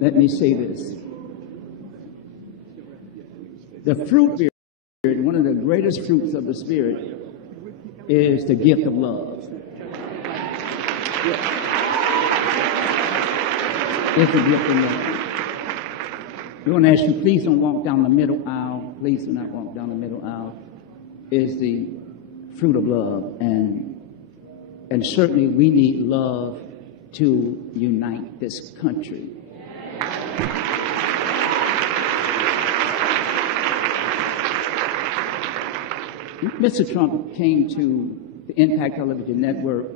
let me say this. The fruit of the Spirit, one of the greatest fruits of the Spirit, is the gift of love. It's the gift of love. We want to ask you, please don't walk down the middle aisle. Please do not walk down the middle aisle. Is the fruit of love. And certainly we need love to unite this country. Mr. Trump came to the Impact Television Network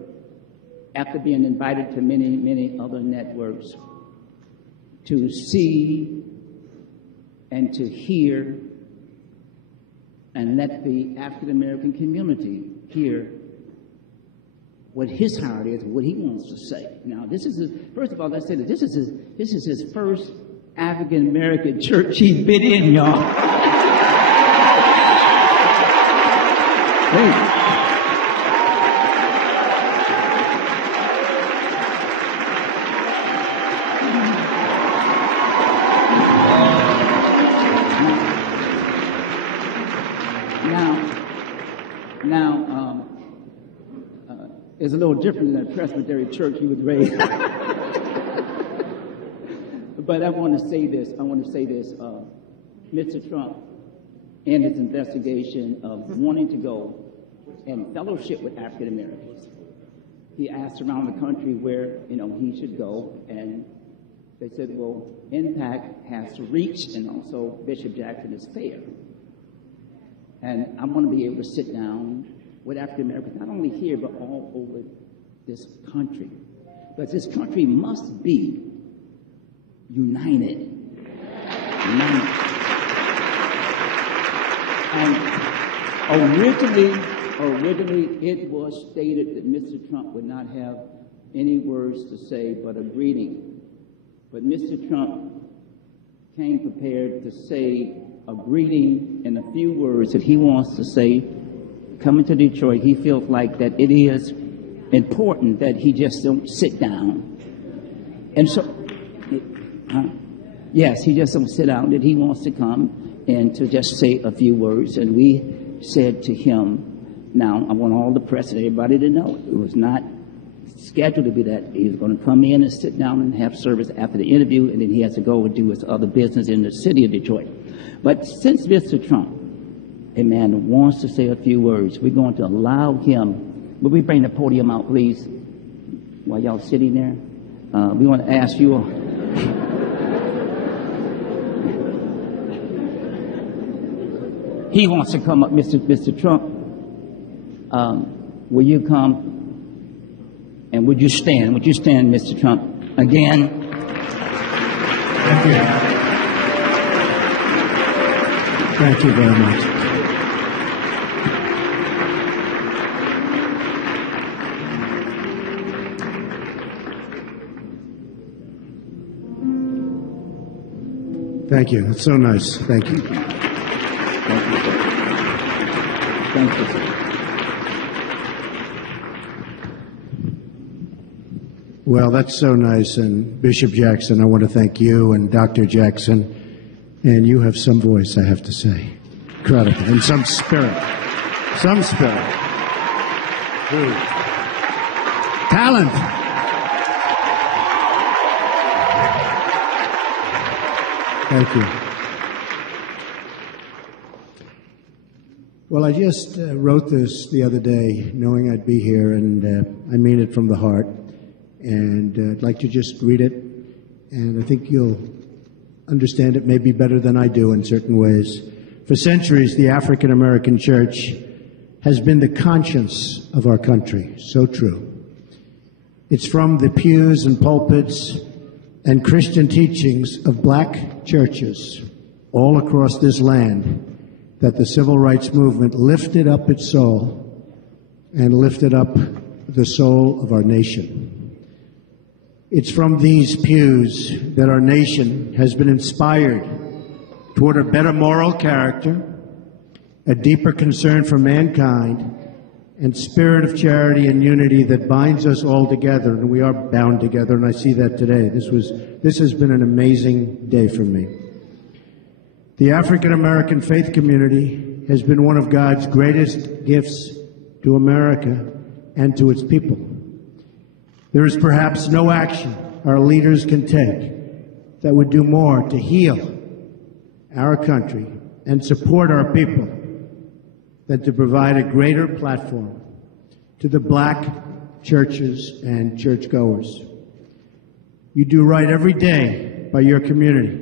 after being invited to many, many other networks to see and to hear and let the African-American community hear what his heart is, what he wants to say. Now, this is his, first of all, let's say that this is his first African-American church he's been in, y'all. Hey. It's a little different than a Presbyterian church he was raised. But I want to say this. Mr. Trump, in his investigation of wanting to go and fellowship with African Americans, he asked around the country where he should go, and they said, well, Impact has to reach, and also Bishop Jackson is fair. And I want to be able to sit down with African Americans, not only here, but all over this country. But this country must be united. And originally it was stated that Mr. Trump would not have any words to say but a greeting. But Mr. Trump came prepared to say a greeting in a few words that he wants to say. Coming to Detroit, he feels like that it is important that he just don't sit down. And so, yes, he just don't sit down, that he wants to come and to just say a few words. And we said to him, now, I want all the press and everybody to know it was not scheduled to be that. He was going to come in and sit down and have service after the interview, and then he has to go and do his other business in the city of Detroit. But since Mr. Trump, a man wants to say a few words, we're going to allow him. Will we bring the podium out, please, while y'all sitting there? We want to ask you. He wants to come up, Mr. Trump. Will you come? And would you stand? Would you stand, Mr. Trump, again? Thank you. Thank you very much. Thank you. That's so nice. Thank you. Thank you, sir. Thank you, sir. Well, that's so nice. And Bishop Jackson, I want to thank you and Dr. Jackson. And you have some voice, I have to say. Incredible. And some spirit. Some spirit. Ooh. Talent. Thank you. Well, I just wrote this the other day, knowing I'd be here, and I mean it from the heart. And I'd like to just read it, and I think you'll understand it maybe better than I do in certain ways. For centuries, the African American church has been the conscience of our country. So true. It's from the pews and pulpits and Christian teachings of black churches all across this land that the civil rights movement lifted up its soul and lifted up the soul of our nation. It's from these pews that our nation has been inspired toward a better moral character, a deeper concern for mankind, and spirit of charity and unity that binds us all together, and we are bound together, and I see that today. This has been an amazing day for me. The African American faith community has been one of God's greatest gifts to America and to its people. There is perhaps no action our leaders can take that would do more to heal our country and support our people than to provide a greater platform to the black churches and churchgoers. You do right every day by your community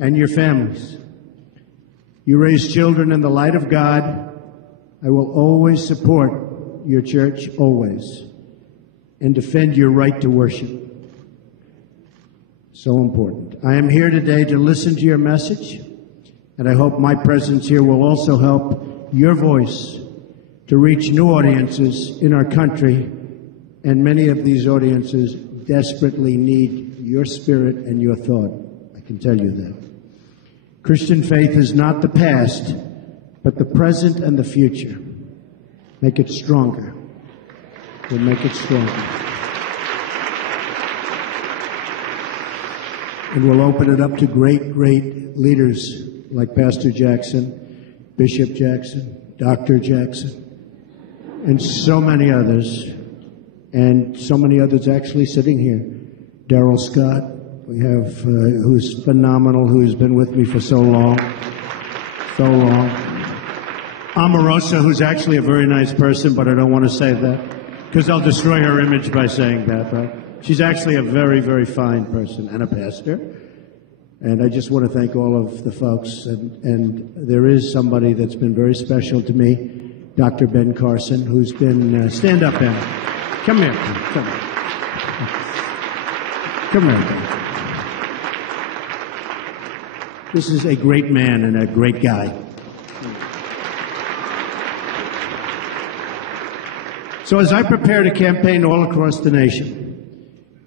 and your families. You raise children in the light of God. I will always support your church, always, and defend your right to worship. So important. I am here today to listen to your message, and I hope my presence here will also help your voice to reach new audiences in our country, and many of these audiences desperately need your spirit and your thought. I can tell you that. Christian faith is not the past, but the present and the future. Make it stronger. We'll make it stronger. And we'll open it up to great leaders like Pastor Jackson, Bishop Jackson, Dr. Jackson, and so many others, and so many others actually sitting here. Darrell Scott, we have, who's phenomenal, who's been with me for so long. Omarosa, who's actually a very nice person, but I don't want to say that, because I'll destroy her image by saying that, right? She's actually a very fine person and a pastor. And I just want to thank all of the folks. And there is somebody that's been very special to me, Dr. Ben Carson, who's been, stand up, Ben. Come here. Come here. This is a great man and a great guy. So as I prepare to campaign all across the nation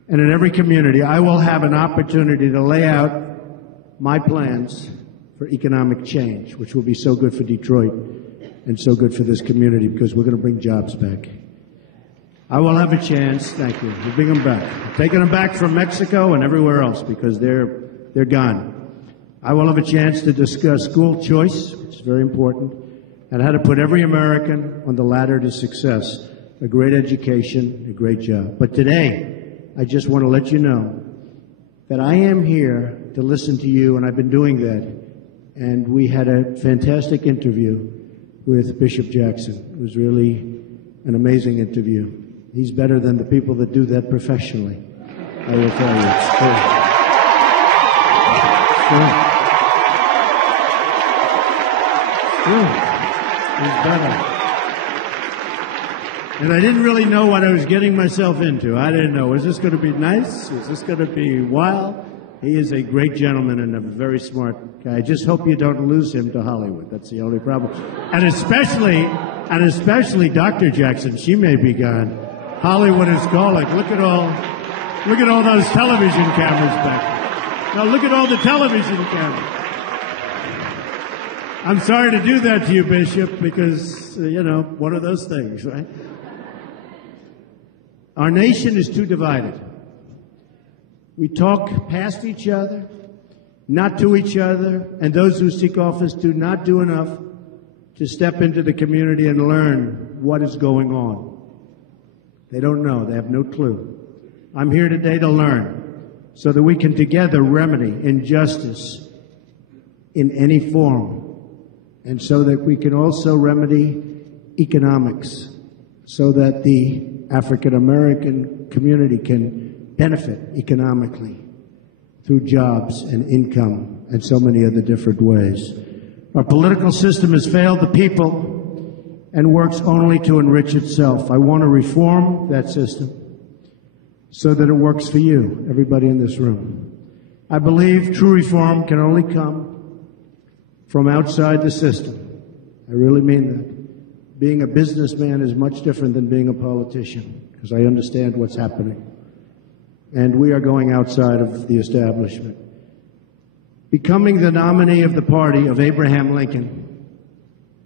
and in every community, I will have an opportunity to lay out my plans for economic change, which will be so good for Detroit and so good for this community, because we're going to bring jobs back. I will have a chance, thank you, to bring them back. I'm taking them back from Mexico and everywhere else because they're gone. I will have a chance to discuss school choice, which is very important, and how to put every American on the ladder to success, a great education, a great job. But today, I just want to let you know that I am here to listen to you, and I've been doing that. And we had a fantastic interview with Bishop Jackson. It was really an amazing interview. He's better than the people that do that professionally, I will tell you. He's better. And I didn't really know what I was getting myself into. I didn't know. Is this going to be nice? Is this going to be wild? He is a great gentleman and a very smart guy. I just hope you don't lose him to Hollywood. That's the only problem. And especially Dr. Jackson. She may be gone. Hollywood is calling. Look at all those television cameras back. Now look at all the television cameras. I'm sorry to do that to you, Bishop, because, one of those things, right? Our nation is too divided. We talk past each other, not to each other, and those who seek office do not do enough to step into the community and learn what is going on. They don't know. They have no clue. I'm here today to learn so that we can together remedy injustice in any form, and so that we can also remedy economics so that the African American community can benefit economically through jobs and income and so many other different ways. Our political system has failed the people and works only to enrich itself. I want to reform that system so that it works for you, everybody in this room. I believe true reform can only come from outside the system. I really mean that. Being a businessman is much different than being a politician, because I understand what's happening. And we are going outside of the establishment. Becoming the nominee of the party of Abraham Lincoln.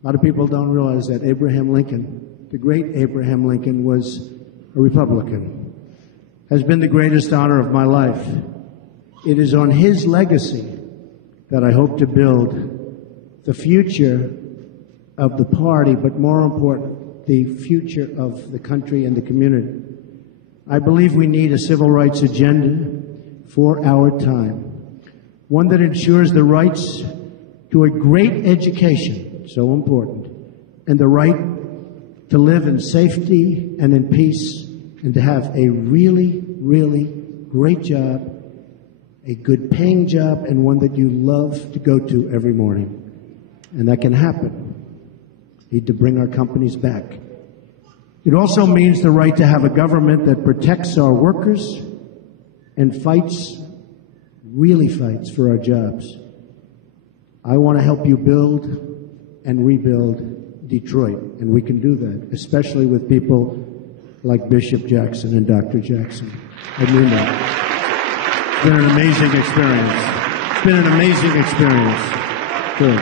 A lot of people don't realize that Abraham Lincoln the great Abraham Lincoln, was a Republican, has been the greatest honor of my life. It is on his legacy that I hope to build the future of the party, but more important, the future of the country and the community. I believe we need a civil rights agenda for our time, one that ensures the rights to a great education, so important, and the right to live in safety and in peace, and to have a really, really great job, a good paying job, and one that you love to go to every morning. And that can happen. We need to bring our companies back. It also means the right to have a government that protects our workers and fights, really fights, for our jobs. I want to help you build and rebuild Detroit, and we can do that, especially with people like Bishop Jackson and Dr. Jackson. I mean that. It's been an amazing experience. It's been an amazing experience. Good.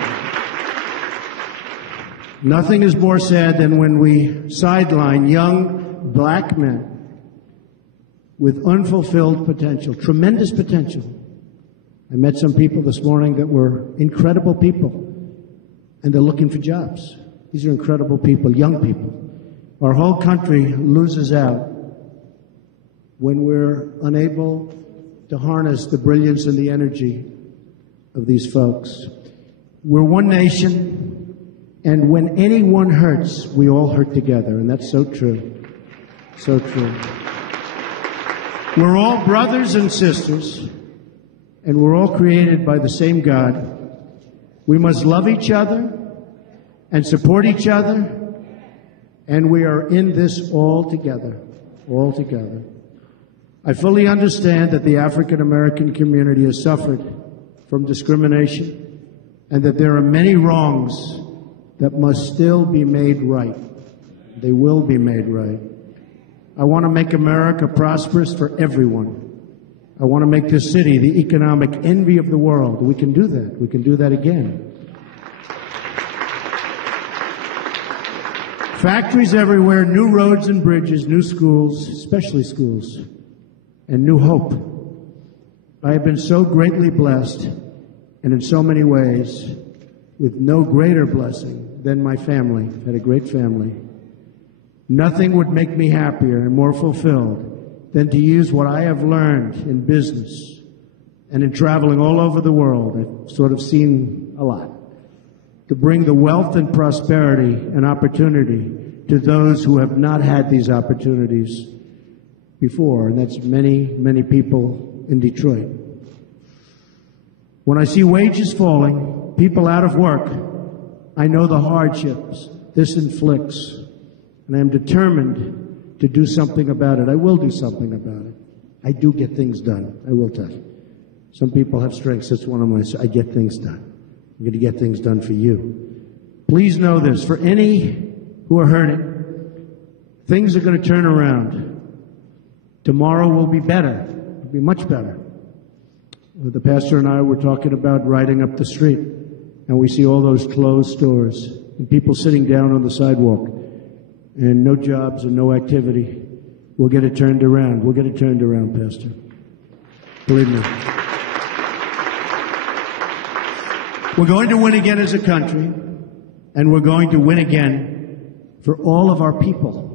Nothing is more sad than when we sideline young black men with unfulfilled potential, tremendous potential. I met some people this morning that were incredible people, and they're looking for jobs. These are incredible people, young people. Our whole country loses out when we're unable to harness the brilliance and the energy of these folks. We're one nation, and when anyone hurts, we all hurt together, and that's so true. So true. We're all brothers and sisters, and we're all created by the same God. We must love each other and support each other, and we are in this all together, all together. I fully understand that the African American community has suffered from discrimination and that there are many wrongs that must still be made right. They will be made right. I want to make America prosperous for everyone. I want to make this city the economic envy of the world. We can do that. We can do that again. Factories everywhere, new roads and bridges, new schools, especially schools, and new hope. I have been so greatly blessed, and in so many ways, with no greater blessing than my family. I've had a great family. Nothing would make me happier and more fulfilled than to use what I have learned in business and in traveling all over the world. I've sort of seen a lot. To bring the wealth and prosperity and opportunity to those who have not had these opportunities before, and that's many, many people in Detroit. When I see wages falling, people out of work, I know the hardships this inflicts, and I am determined to do something about it. I will do something about it. I do get things done, I will tell you. Some people have strengths. That's one of my, I get things done. I'm going to get things done for you. Please know this, for any who are hurting, things are going to turn around. Tomorrow will be better. It'll be much better. The pastor and I were talking about riding up the street, and we see all those closed stores and people sitting down on the sidewalk and no jobs and no activity. We'll get it turned around. We'll get it turned around, Pastor. Believe me. We're going to win again as a country, and we're going to win again for all of our people.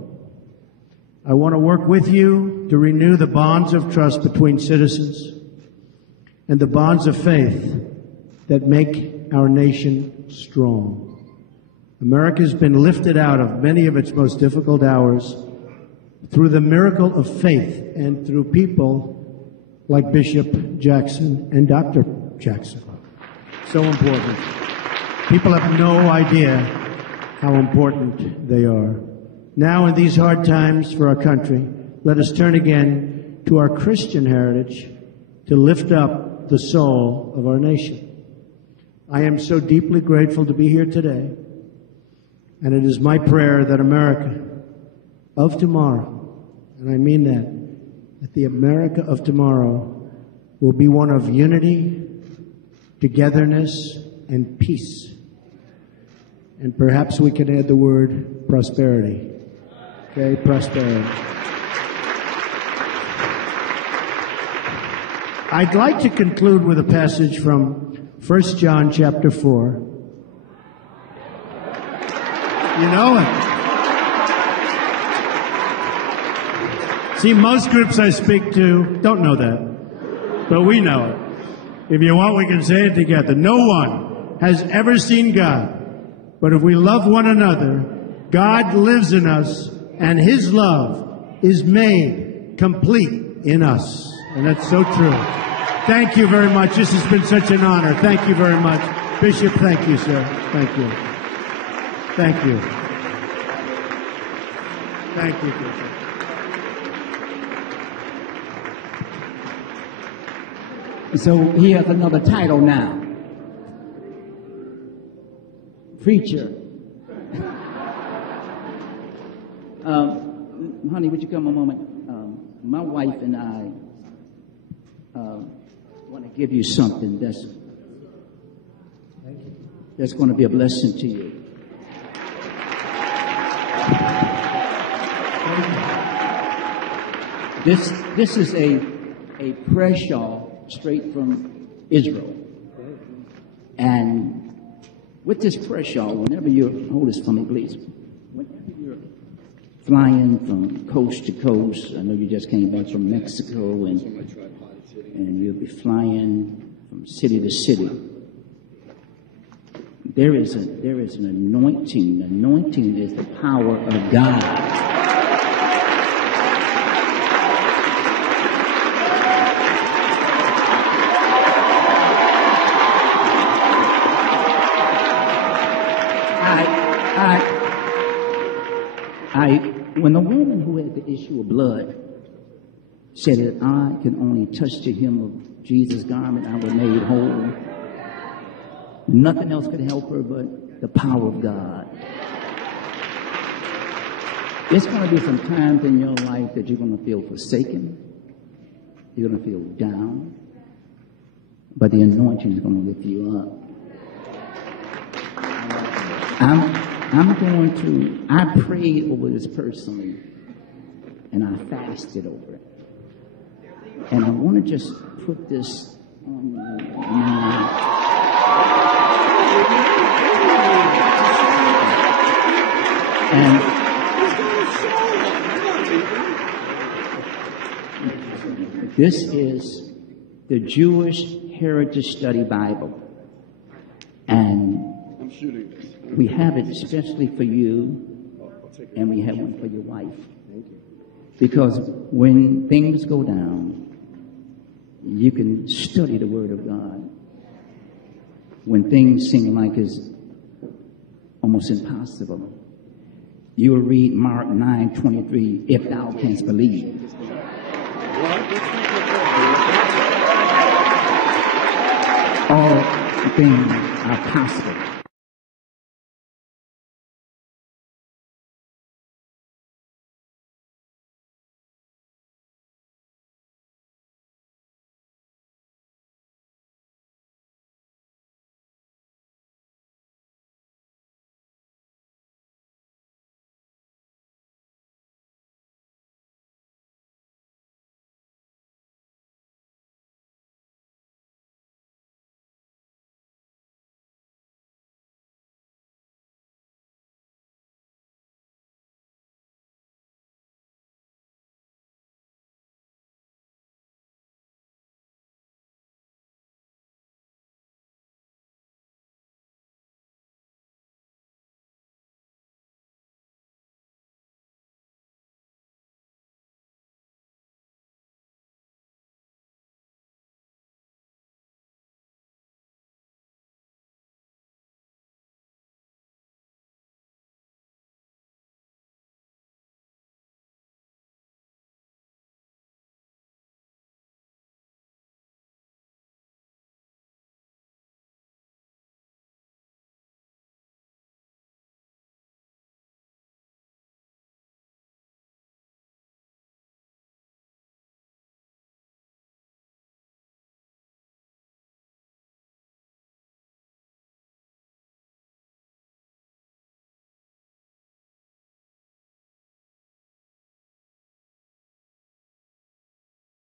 I want to work with you to renew the bonds of trust between citizens and the bonds of faith that make our nation strong. America has been lifted out of many of its most difficult hours through the miracle of faith and through people like Bishop Jackson and Dr. Jackson. So important. People have no idea how important they are. Now, in these hard times for our country, let us turn again to our Christian heritage to lift up the soul of our nation. I am so deeply grateful to be here today, and it is my prayer that America of tomorrow, and I mean that the America of tomorrow will be one of unity, togetherness, and peace. And perhaps we can add the word prosperity. Okay, prosperity. I'd like to conclude with a passage from 1 John chapter 4. You know it. See, most groups I speak to don't know that, but we know it. If you want, we can say it together. No one has ever seen God, but if we love one another, God lives in us, and His love is made complete in us. And that's so true. Thank you very much. This has been such an honor. Thank you very much. Bishop, thank you, sir. Thank you. Thank you. Thank you, Bishop. So he has another title now. Preacher. Honey, would you come a moment? My wife and I want to give you something that's going to be a blessing to you. This is a prayer shawl straight from Israel. And with this prayer shawl, whenever you're, hold this for me, please. Whenever you're flying from coast to coast, I know you just came back from Mexico, and you'll be flying from city to city. There is an anointing. Anointing is the power of God. When the woman who had the issue of blood said that I can only touch the hem of Jesus' garment, I was made whole. Nothing else could help her but the power of God. There's going to be some times in your life that you're going to feel forsaken. You're going to feel down. But the anointing is going to lift you up. I prayed over this personally, and I fasted over it. And I want to just put this on your mind. And this is the Jewish Heritage Study Bible. And we have it especially for you, and we have one for your wife. Because when things go down, you can study the Word of God. When things seem like it's almost impossible, you will read Mark 9:23, if thou canst believe. All things are possible